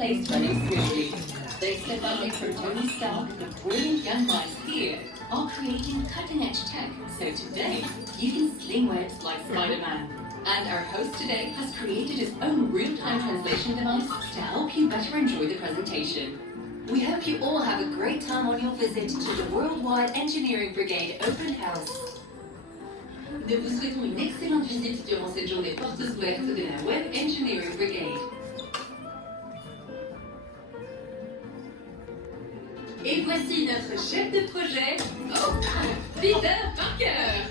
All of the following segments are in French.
placed running smoothly. Thanks to funding from Tony Stark, the brilliant young minds here are creating cutting-edge tech. So today, you can sling webs like Spider-Man. And our host today has created his own real-time translation device to help you better enjoy the presentation. We hope you all have a great time on your visit to the Worldwide Engineering Brigade Open House. Nous vous souhaitons une excellente visite durant cette journée portes ouvertes de la Web Engineering Brigade. Et voici notre chef de projet, Peter Parker.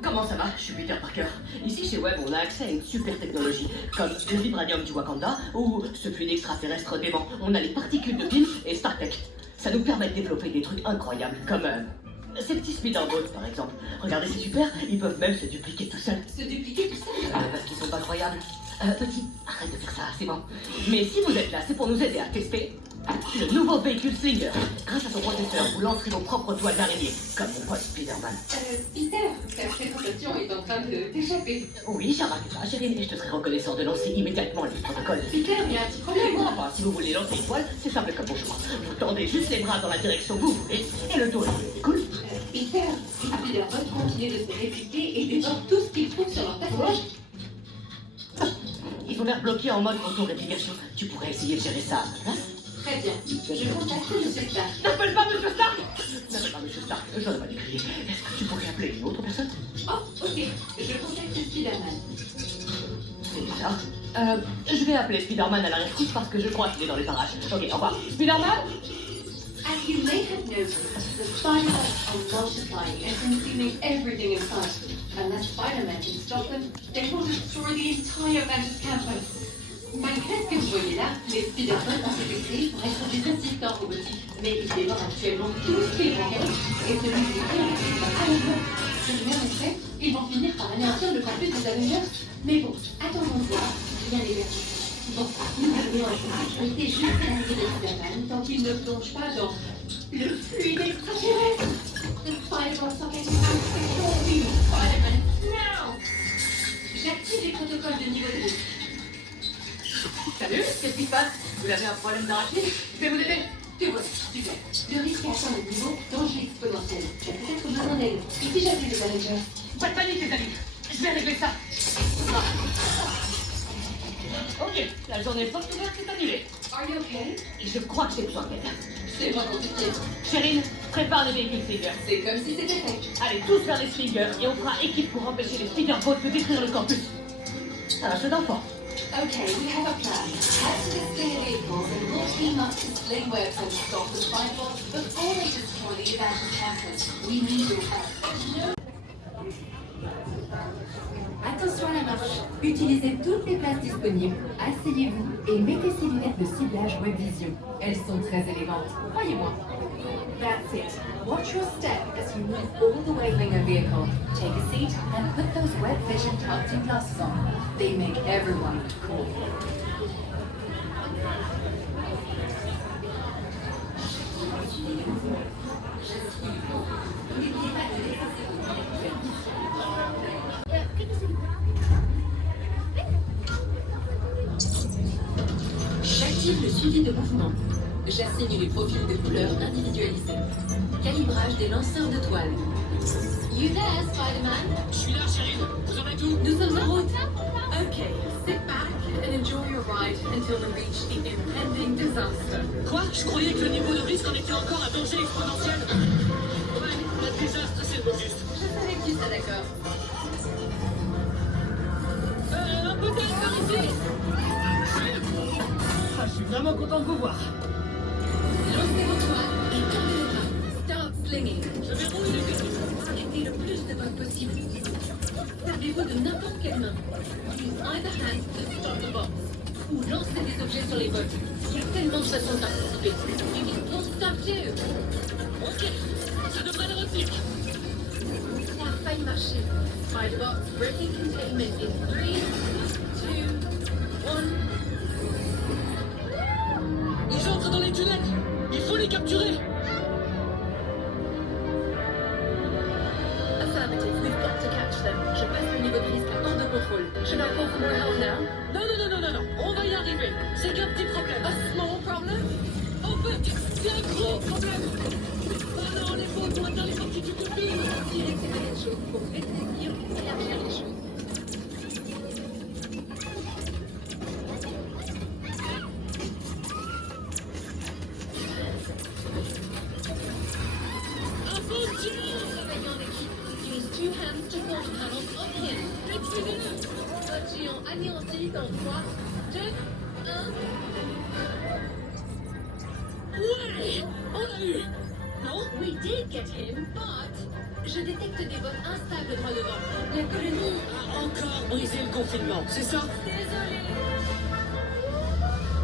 Comment ça va? Je suis Peter Parker. Ici chez Web, on a accès à une super technologie, comme le vibranium du Wakanda ou ce fluide extraterrestre dément. On a les particules de Pym et StarTech. Ça nous permet de développer des trucs incroyables, comme ces petits speederboats par exemple. Regardez, c'est super, ils peuvent même se dupliquer tout seuls. Se dupliquer tout seul? Parce qu'ils sont incroyables. Petit, arrête de faire ça, c'est bon. Mais si vous êtes là, c'est pour nous aider à tester le nouveau véhicule Slinger. Grâce à son processeur, vous lancerez vos propres toiles d'araignée, comme mon pote Spider-Man. Peter, ta présentation est en train de t'échapper. Oui, j'ai remarqué ça, chérie, et je te serais reconnaissant de lancer immédiatement le protocole. Peter, il y a un petit problème. Enfin, si vous voulez lancer une toile, c'est simple comme bonjour. Vous tendez juste les bras dans la direction que vous voulez, et le tour est cool. Peter, si Spider-Man continue de se répliquer et dévore tout ce qu'il trouve sur leur passage. Ils ont l'air bloqués en mode auto-réplication. Tu pourrais essayer de gérer ça, hein? Très bien, je contacte M. Stark. N'appelle pas M. Stark! N'appelle pas M. Stark, j'aurais pas dû crier. Est-ce que tu pourrais appeler une autre personne? Oh, ok, je contacte Spider-Man. C'est bizarre. Je vais appeler Spider-Man à la rescousse parce que je crois qu'il est dans les parages. Ok, au revoir. Spider-Man? As you may have noticed, the Spider-Bots are multiplying and consuming everything in sight. Unless Spider-Man can stop them, they will destroy the entire Avengers campus. Malgré ce que vous voyez là, les Spider-Bots ont été créés pour être des assistants robotiques. Mais ils dévorent actuellement tout ce qu'ils rencontrent et se multiplient à nouveau. Si rien n'est fait, ils vont finir par anéantir le campus des Avengers. Mais bon, attendons de voir, rien n'est perdu. Bon, nous gardons un peu de sécurité jusqu'à l'arrivée de Spider-Man tant qu'il ne plonge pas dans le fluide extraterrestre. The Spider-Bots are getting out of control. We need Spider-Man now. J'active les protocoles de niveau de risque. Salut, qu'est-ce qui se passe? Vous avez un problème d'arachide? Je vais vous aider. Te voilà, super. Le risque atteint le niveau danger exponentiel. J'ai peut-être besoin d'aide. Ici j'appelle les Avengers. Pas de panique, les amis. Je vais régler ça. Ok, la journée porte ouverte est annulée. Are you okay? Et je crois que j'ai besoin d'aide. C'est pas compliqué. Chérine, prépare les véhicules Slinger. C'est comme si c'était fait. Allez tous vers les Slingers et on fera équipe pour empêcher les Spider-Bots de détruire le campus. Un jeu d'enfant. Okay, we have a plan. Head to the Slinger vehicles and we'll team up to sling webs and stop the Spider-Bots before they destroy the Avengers campus. We need your help. Attention à la marche. Utilisez toutes les places disponibles. Asseyez-vous et mettez ces lunettes de ciblage Web Vision. Elles sont très élégantes. Croyez-moi. That's it. Watch your step as you move all the way in a vehicle. Take a seat and put those Web Vision targeting glasses on. They make everyone look cool. J'active le suivi de mouvement. J'assigne les profils de couleurs individualisés. Calibrage des lanceurs de toiles. You there, Spider-Man? Je suis là, Chérine. Vous en êtes où? Nous sommes en route. Okay, sit back and enjoy your ride until we reach the impending disaster. Quoi? Je croyais que le niveau de risque en était encore à danger exponentiel. Ouais, le désastre, c'est le juste. Je savais que tu serais d'accord. Un peu d'aide par ici. Ah, je suis vraiment content de vous voir. Lancez vos toiles et tournez les mains. Start slinging. Je vais rouler les véhicules. Mettez le plus de mains possible. Servez-vous de n'importe quelle main. Use either hand to start the box. Ou lancez des objets sur les bottes. Il y a tellement de façons de participer. You can pull stuff too. Ok, ça devrait le retenir. Ça a failli marcher. Spider-Bots breaking containment in 3, 2, 1. Ils entrent dans les tunnels. Il faut les capturer. Affirmative, we've got to catch them. Je passe le niveau de risque hors de contrôle. Should I call for more help now? Non, non, non, non, non, non. On va y arriver. C'est capté. Gros problème. Oh non, les fautes ont atteint les particules de film. Tirer ses manettes chaudes pour rétrécir et élargir les choses. Travailler en équipe. Use two hands to form panels of him. Votre géant anéanti dans 3, 2, 1. Ouais, on l'a eu. Non? We did get him, but... Je détecte des bottes instables droit devant. La colonie... A encore brisé le confinement, c'est ça? Désolé.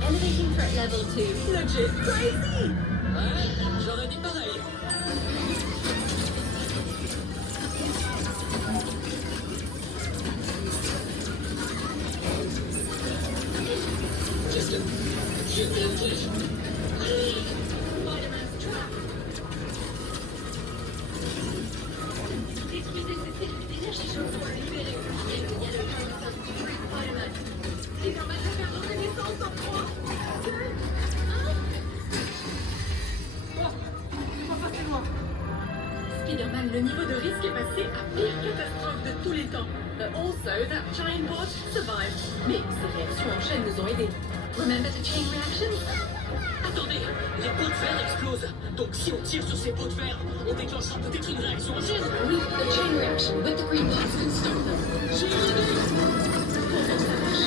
Elevating threat level 2. Legit crazy. Ouais, j'aurais dit pareil. Qu'est-ce que... J'ai fait un truc. Spider-Man's trap. Détruisez cette cellule d'énergie chaude pour le libérer. Et le Yellow Dinosaur détruit Spider-Man. Spider-Man va faire leur renaissance en 3, 2, 1. Spider-Man, le niveau de risque est passé à pire catastrophe de tous les temps. Also, that giant bot survived. Mais ces réactions en chaîne nous ont aidés. Remember the chain reactions? Attendez, les pots de verre explosent. Donc si on tire sur ces pots de verre, on déclenchera peut-être une réaction en chaîne. Oui, the chain reaction with the green bots can stop them. J'ai une idée. Pourtant, ça marche.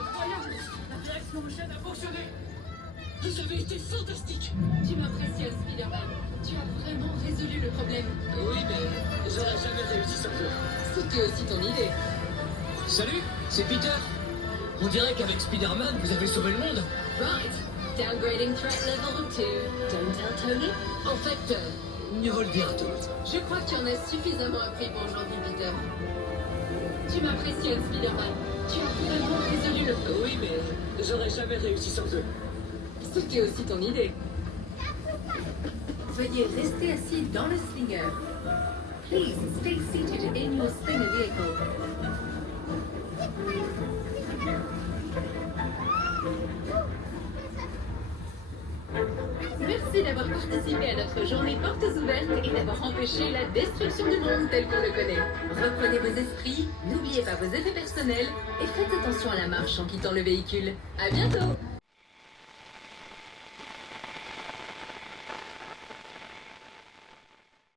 Incroyable. La réaction en chaîne a fonctionné. Vous avez été fantastique. Tu m'impressionnes, Spider-Man. Tu as vraiment résolu le problème. Oui, mais j'aurais jamais réussi sans toi. C'était aussi ton idée. Salut, c'est Peter. On dirait qu'avec Spider-Man, vous avez sauvé le monde. Right. Downgrading threat level 2. Don't tell Tony. En fait, Mieux vaut le dire à tout. je crois que tu en as suffisamment appris pour aujourd'hui, Peter. Tu m'impressionnes, Spider-Man. Tu as vraiment résolu le problème. Oui, mais j'aurais jamais réussi sans eux. C'était aussi ton idée. Veuillez rester assis dans le slinger. Please stay seated in your slinger vehicle. Merci d'avoir participé à notre journée portes ouvertes et d'avoir empêché la destruction du monde tel qu'on le connaît. Reprenez vos esprits, n'oubliez pas vos effets personnels et faites attention à la marche en quittant le véhicule. À bientôt!